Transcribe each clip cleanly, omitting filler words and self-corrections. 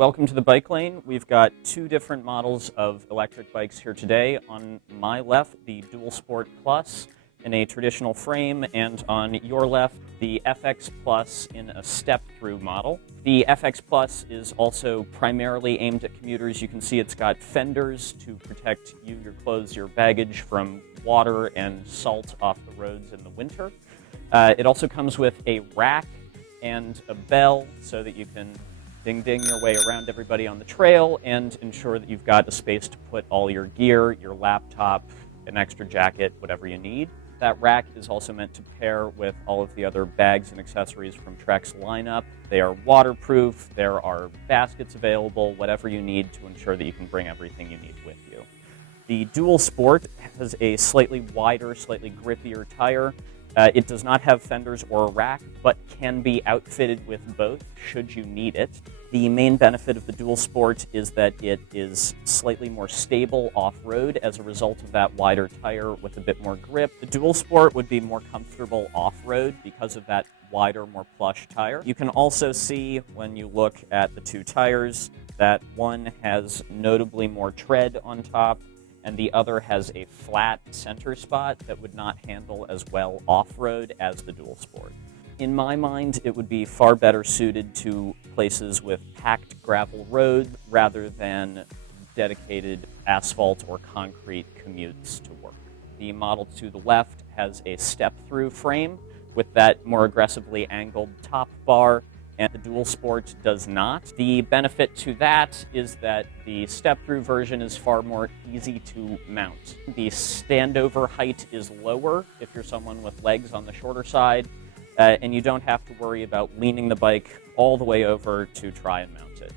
Welcome to the bike lane. We've got two different models of electric bikes here today. On my left, the Dual Sport Plus in a traditional frame, and on your left, the FX Plus in a step-through model. The FX Plus is also primarily aimed at commuters. You can see it's got fenders to protect you, your clothes, your baggage from water and salt off the roads in the winter. It also comes with a rack and a bell so that you can ding-ding your way around everybody on the trail and ensure that you've got a space to put all your gear, your laptop, an extra jacket, whatever you need. That rack is also meant to pair with all of the other bags and accessories from Trek's lineup. They are waterproof, there are baskets available, whatever you need to ensure that you can bring everything you need with you. The Dual Sport has a slightly wider, slightly grippier tire. It does not have fenders or a rack, but can be outfitted with both should you need it. The main benefit of the Dual Sport is that it is slightly more stable off-road as a result of that wider tire with a bit more grip. The Dual Sport would be more comfortable off-road because of that wider, more plush tire. You can also see when you look at the two tires that one has notably more tread on top, and the other has a flat center spot that would not handle as well off-road as the Dual Sport. In my mind, it would be far better suited to places with packed gravel roads rather than dedicated asphalt or concrete commutes to work. The model to the left has a step-through frame with that more aggressively angled top bar, and the Dual Sport does not. The benefit to that is that the step-through version is far more easy to mount. The standover height is lower if you're someone with legs on the shorter side, and you don't have to worry about leaning the bike all the way over to try and mount it.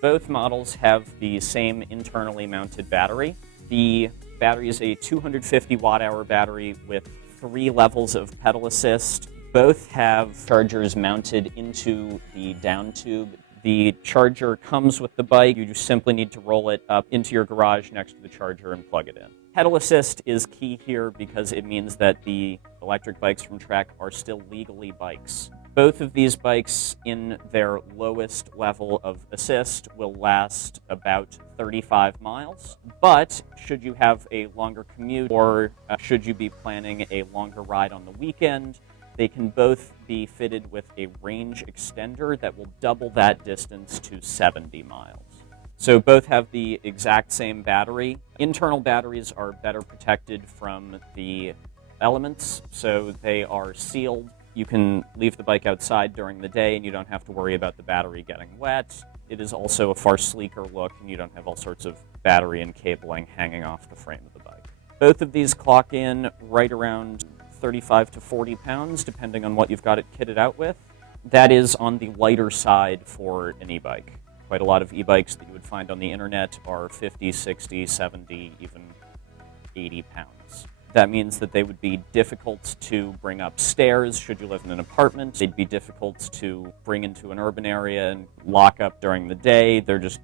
Both models have the same internally mounted battery. The battery is a 250 watt-hour battery with 3 levels of pedal assist. Both have chargers mounted into the down tube. The charger comes with the bike. You just simply need to roll it up into your garage next to the charger and plug it in. Pedal assist is key here because it means that the electric bikes from Trek are still legally bikes. Both of these bikes in their lowest level of assist will last about 35 miles. But should you have a longer commute or should you be planning a longer ride on the weekend, they can both be fitted with a range extender that will double that distance to 70 miles. So both have the exact same battery. Internal batteries are better protected from the elements, so they are sealed. You can leave the bike outside during the day and you don't have to worry about the battery getting wet. It is also a far sleeker look and you don't have all sorts of battery and cabling hanging off the frame of the bike. Both of these clock in right around 35 to 40 pounds, depending on what you've got it kitted out with. That is on the lighter side for an e-bike. Quite a lot of e-bikes that you would find on the internet are 50, 60, 70, even 80 pounds. That means that they would be difficult to bring upstairs should you live in an apartment. They'd be difficult to bring into an urban area and lock up during the day. They're just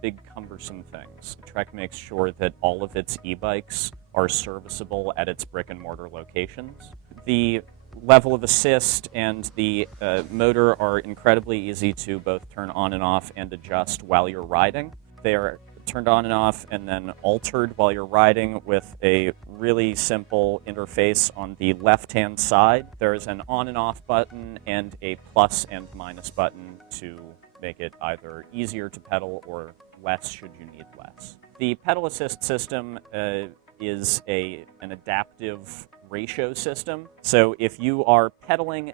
big, cumbersome things. Trek makes sure that all of its e-bikes are serviceable at its brick-and-mortar locations. The level of assist and the motor are incredibly easy to both turn on and off and adjust while you're riding. They are turned on and off and then altered while you're riding with a really simple interface on the left-hand side. There is an on and off button and a plus and minus button to make it either easier to pedal or less should you need less. The pedal assist system is an adaptive ratio system. So if you are pedaling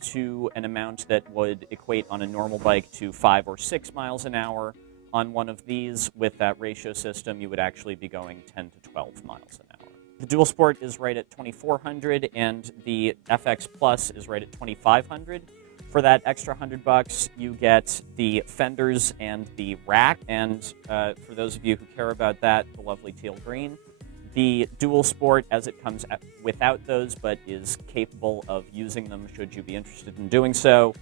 to an amount that would equate on a normal bike to 5 or 6 miles an hour, on one of these with that ratio system, you would actually be going 10 to 12 miles an hour. The Dual Sport is right at 2,400 and the FX Plus is right at 2,500. For that extra $100, you get the fenders and the rack, and for those of you who care about that, the lovely teal green. The Dual Sport, as it comes without those, but is capable of using them should you be interested in doing so,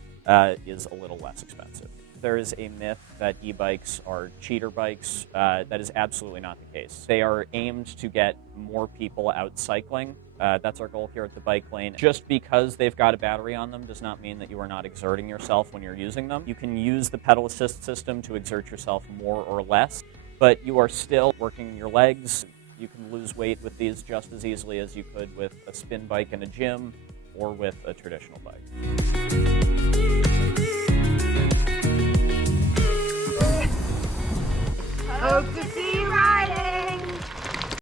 is a little less expensive. There is a myth that e-bikes are cheater bikes. That is absolutely not the case. They are aimed to get more people out cycling. That's our goal here at the Bike Lane. Just because they've got a battery on them does not mean that you are not exerting yourself when you're using them. You can use the pedal assist system to exert yourself more or less, but you are still working your legs. You can lose weight with these just as easily as you could with a spin bike in a gym or with a traditional bike.